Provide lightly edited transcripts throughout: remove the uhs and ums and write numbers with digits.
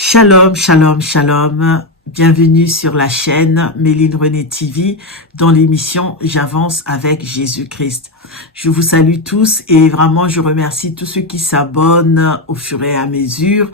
Shalom, shalom, shalom. Bienvenue sur la chaîne Méline René TV dans l'émission J'avance avec Jésus-Christ. Je vous salue tous et vraiment je remercie tous ceux qui s'abonnent au fur et à mesure.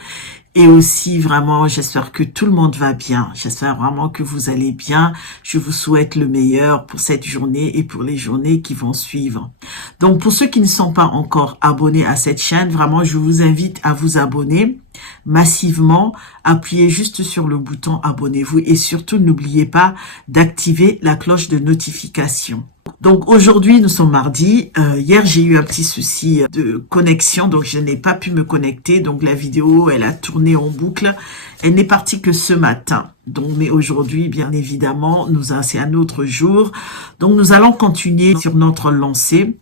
Et aussi vraiment, j'espère que tout le monde va bien. J'espère vraiment que vous allez bien. Je vous souhaite le meilleur pour cette journée et pour les journées qui vont suivre. Donc pour ceux qui ne sont pas encore abonnés à cette chaîne, vraiment je vous invite à vous abonner massivement. Appuyez juste sur le bouton abonnez-vous et surtout n'oubliez pas d'activer la cloche de notification. Donc aujourd'hui nous sommes mardi, hier j'ai eu un petit souci de connexion donc je n'ai pas pu me connecter, donc la vidéo elle a tourné en boucle, elle n'est partie que ce matin. Donc mais aujourd'hui bien évidemment c'est un autre jour, donc nous allons continuer sur notre lancée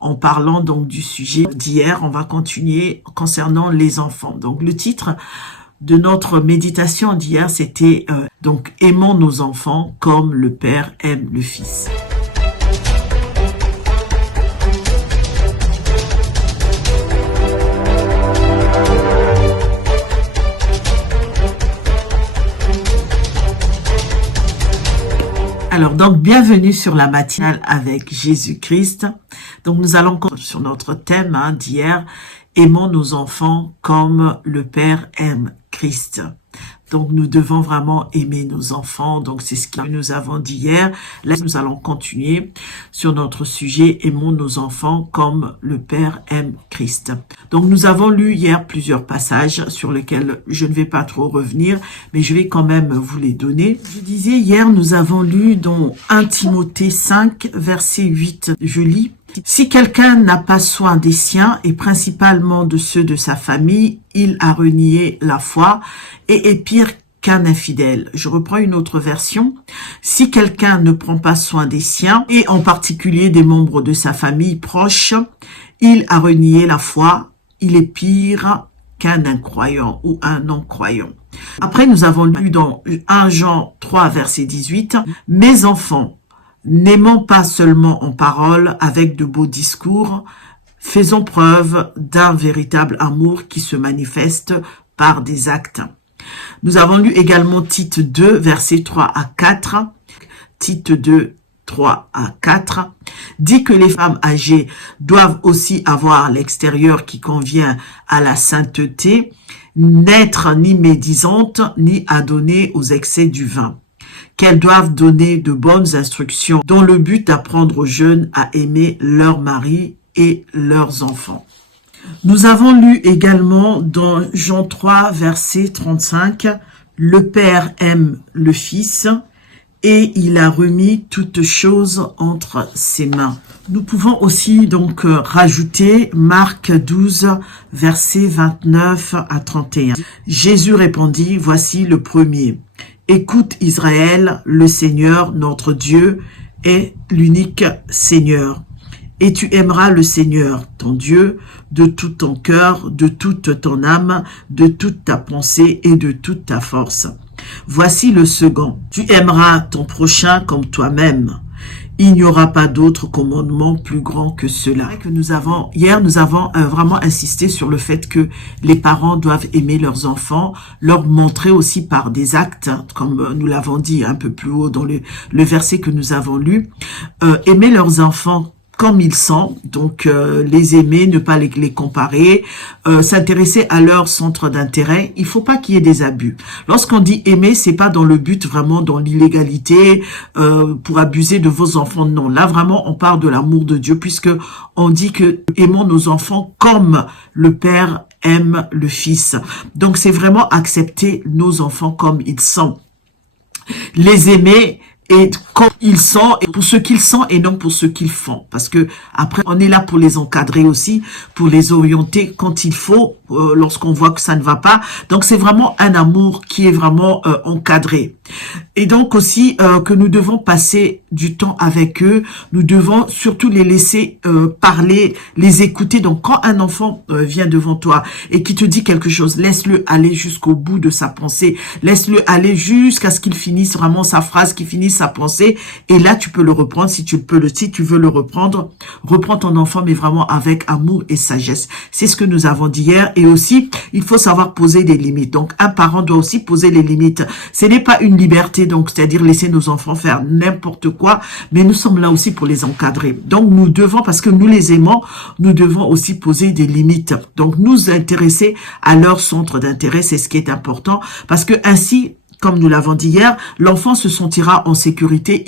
en parlant donc du sujet d'hier. On va continuer concernant les enfants. Donc le titre de notre méditation d'hier c'était donc aimons nos enfants comme le Père aime le Fils. Alors, donc, bienvenue sur la matinale avec Jésus-Christ. Donc, nous allons sur notre thème d'hier, aimons nos enfants comme le Père aime Christ. Donc, nous devons vraiment aimer nos enfants. Donc, c'est ce que nous avons dit hier. Là, nous allons continuer sur notre sujet, aimons nos enfants comme le Père aime Christ. Donc, nous avons lu hier plusieurs passages sur lesquels je ne vais pas trop revenir, mais je vais quand même vous les donner. Je disais, hier, nous avons lu dans 1 Timothée 5, verset 8. Je lis. Si quelqu'un n'a pas soin des siens, et principalement de ceux de sa famille, il a renié la foi et est pire qu'un infidèle. Je reprends une autre version. Si quelqu'un ne prend pas soin des siens, et en particulier des membres de sa famille proche, il a renié la foi, il est pire qu'un incroyant ou un non-croyant. Après, nous avons lu dans 1 Jean 3, verset 18, « Mes enfants, n'aimons pas seulement en parole avec de beaux discours, faisons preuve d'un véritable amour qui se manifeste par des actes. » Nous avons lu également Tite 2, versets 3 à 4. Tite 2, 3 à 4 dit que les femmes âgées doivent aussi avoir l'extérieur qui convient à la sainteté, n'être ni médisantes, ni adonnées aux excès du vin. Qu'elles doivent donner de bonnes instructions dans le but d'apprendre aux jeunes à aimer leur mari et leurs enfants. Nous avons lu également dans Jean 3, verset 35, « Le Père aime le Fils et il a remis toutes choses entre ses mains. » Nous pouvons aussi donc rajouter Marc 12, verset 29 à 31. Jésus répondit, « Voici le premier. Écoute Israël, le Seigneur, notre Dieu, est l'unique Seigneur. Et tu aimeras le Seigneur, ton Dieu, de tout ton cœur, de toute ton âme, de toute ta pensée et de toute ta force. Voici le second. Tu aimeras ton prochain comme toi-même. Il n'y aura pas d'autre commandement plus grand que cela. » Hier, nous avons vraiment insisté sur le fait que les parents doivent aimer leurs enfants, leur montrer aussi par des actes, comme nous l'avons dit un peu plus haut dans le verset que nous avons lu, aimer leurs enfants comme ils sont, donc les aimer, ne pas les comparer, s'intéresser à leur centre d'intérêt. Il faut pas qu'il y ait des abus. Lorsqu'on dit aimer, c'est pas dans le but vraiment dans l'illégalité pour abuser de vos enfants. Non, là vraiment on parle de l'amour de Dieu, puisque on dit que aimons nos enfants comme le Père aime le Fils. Donc c'est vraiment accepter nos enfants comme ils sont, les aimer et comme ils sont, et pour ce qu'ils sont et non pour ce qu'ils font. Parce que après, on est là pour les encadrer aussi, pour les orienter quand il faut, lorsqu'on voit que ça ne va pas. Donc c'est vraiment un amour qui est vraiment encadré. Et donc aussi que nous devons passer du temps avec eux, nous devons surtout les laisser parler, les écouter. Donc quand un enfant vient devant toi et qui te dit quelque chose, laisse-le aller jusqu'au bout de sa pensée, laisse-le aller jusqu'à ce qu'il finisse vraiment sa phrase, qu'il finisse sa pensée, et là tu peux le reprendre si tu veux le reprendre, reprends ton enfant mais vraiment avec amour et sagesse. C'est ce que nous avons dit hier. Et aussi il faut savoir poser des limites. Donc un parent doit aussi poser les limites. Ce n'est pas une liberté, donc c'est-à-dire laisser nos enfants faire n'importe quoi, mais nous sommes là aussi pour les encadrer. Donc nous devons, parce que nous les aimons, nous devons aussi poser des limites. Donc nous intéresser à leur centre d'intérêt, c'est ce qui est important, parce que ainsi, comme nous l'avons dit hier, l'enfant se sentira en sécurité.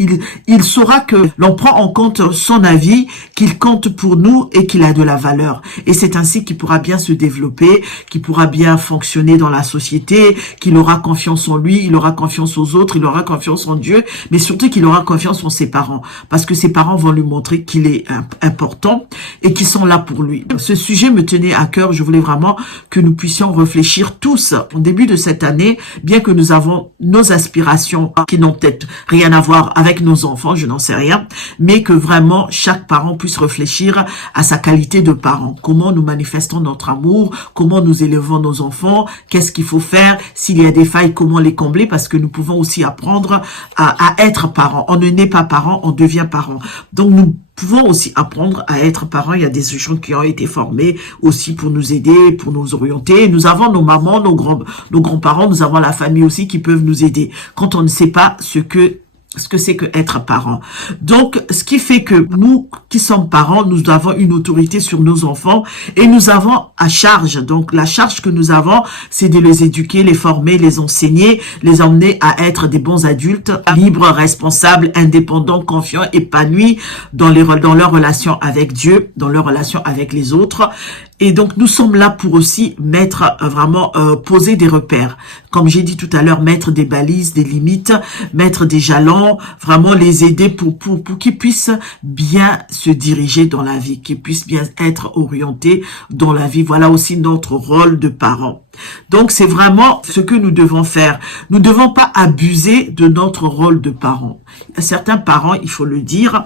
Il saura que l'on prend en compte son avis, qu'il compte pour nous et qu'il a de la valeur. Et c'est ainsi qu'il pourra bien se développer, qu'il pourra bien fonctionner dans la société, qu'il aura confiance en lui, il aura confiance aux autres, il aura confiance en Dieu, mais surtout qu'il aura confiance en ses parents. Parce que ses parents vont lui montrer qu'il est important et qu'ils sont là pour lui. Ce sujet me tenait à cœur. Je voulais vraiment que nous puissions réfléchir tous au début de cette année, bien que nous avons nos aspirations qui n'ont peut-être rien à voir avec nos enfants, je n'en sais rien, mais que vraiment chaque parent puisse réfléchir à sa qualité de parent. Comment nous manifestons notre amour, comment nous élevons nos enfants, qu'est-ce qu'il faut faire, s'il y a des failles, comment les combler, parce que nous pouvons aussi apprendre à être parent. On ne naît pas parent, on devient parent. Donc nous pouvons aussi apprendre à être parents. Il y a des gens qui ont été formés aussi pour nous aider, pour nous orienter. Nous avons nos mamans, nos grands-parents, nous avons la famille aussi qui peuvent nous aider quand on ne sait pas ce que c'est que être parent. Donc, ce qui fait que nous qui sommes parents, nous avons une autorité sur nos enfants et nous avons à charge. Donc, la charge que nous avons, c'est de les éduquer, les former, les enseigner, les emmener à être des bons adultes, libres, responsables, indépendants, confiants, épanouis dans leur relation avec Dieu, dans leur relation avec les autres. Et donc, nous sommes là pour aussi mettre poser des repères. Comme j'ai dit tout à l'heure, mettre des balises, des limites, mettre des jalons, vraiment les aider pour qu'ils puissent bien se diriger dans la vie, qu'ils puissent bien être orientés dans la vie. Voilà aussi notre rôle de parents. Donc, c'est vraiment ce que nous devons faire. Nous ne devons pas abuser de notre rôle de parents. Il y a certains parents, il faut le dire,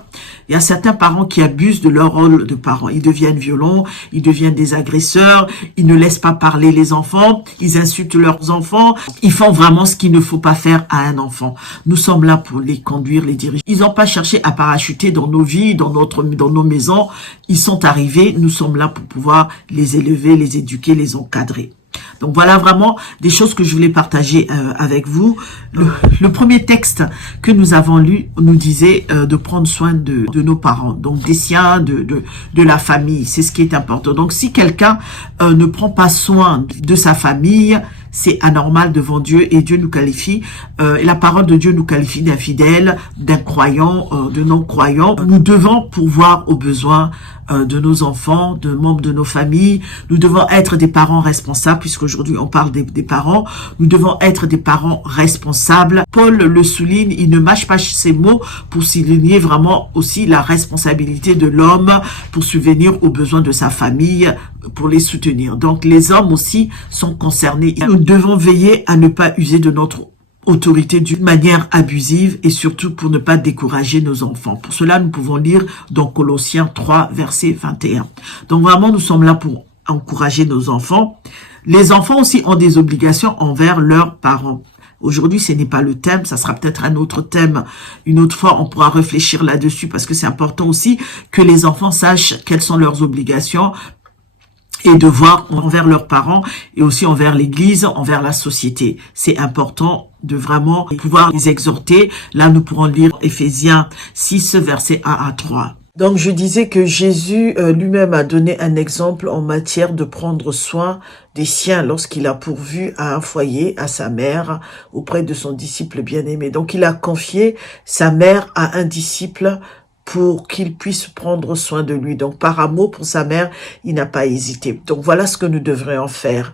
il y a certains parents qui abusent de leur rôle de parents. Ils deviennent violents, ils deviennent des agresseurs, ils ne laissent pas parler les enfants, ils insultent leurs enfants, ils font vraiment ce qu'il ne faut pas faire à un enfant. Nous sommes là pour les conduire, les diriger. Ils n'ont pas cherché à parachuter dans nos vies, dans nos maisons. Ils sont arrivés, nous sommes là pour pouvoir les élever, les éduquer, les encadrer. Donc voilà vraiment des choses que je voulais partager avec vous. Le premier texte que nous avons lu nous disait de prendre soin de nos parents, donc des siens, de la famille. C'est ce qui est important. Donc si quelqu'un ne prend pas soin de sa famille, c'est anormal devant Dieu et Dieu nous qualifie, la parole de Dieu nous qualifie d'infidèles, d'incroyants, de non-croyants. Nous devons pourvoir aux besoins de nos enfants, de membres de nos familles. Nous devons être des parents responsables, puisqu'aujourd'hui on parle des parents. Nous devons être des parents responsables. Paul le souligne, il ne mâche pas ses mots pour souligner vraiment aussi la responsabilité de l'homme pour subvenir aux besoins de sa famille, pour les soutenir. Donc les hommes aussi sont concernés. Nous devons veiller à ne pas user de notre autorité d'une manière abusive et surtout pour ne pas décourager nos enfants. Pour cela, nous pouvons lire dans Colossiens 3, verset 21. Donc vraiment, nous sommes là pour encourager nos enfants. Les enfants aussi ont des obligations envers leurs parents. Aujourd'hui, ce n'est pas le thème, ça sera peut-être un autre thème. Une autre fois, on pourra réfléchir là-dessus parce que c'est important aussi que les enfants sachent quelles sont leurs obligations et devoirs envers leurs parents et aussi envers l'Église, envers la société. C'est important de vraiment pouvoir les exhorter. Là, nous pourrons lire Éphésiens 6, versets 1 à 3. Donc, je disais que Jésus lui-même a donné un exemple en matière de prendre soin des siens lorsqu'il a pourvu à un foyer, à sa mère, auprès de son disciple bien-aimé. Donc, il a confié sa mère à un disciple pour qu'il puisse prendre soin de lui. Donc, par amour pour sa mère, il n'a pas hésité. Donc, voilà ce que nous devrions faire.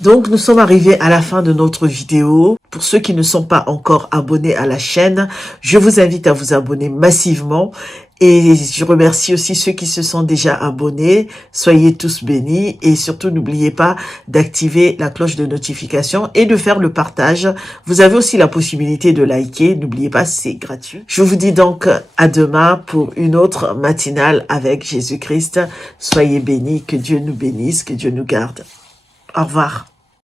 Donc, nous sommes arrivés à la fin de notre vidéo. Pour ceux qui ne sont pas encore abonnés à la chaîne, je vous invite à vous abonner massivement Et je remercie aussi ceux qui se sont déjà abonnés. Soyez tous bénis et surtout n'oubliez pas d'activer la cloche de notification et de faire le partage. Vous avez aussi la possibilité de liker. N'oubliez pas, c'est gratuit. Je vous dis donc à demain pour une autre matinale avec Jésus-Christ. Soyez bénis, que Dieu nous bénisse, que Dieu nous garde. Au revoir.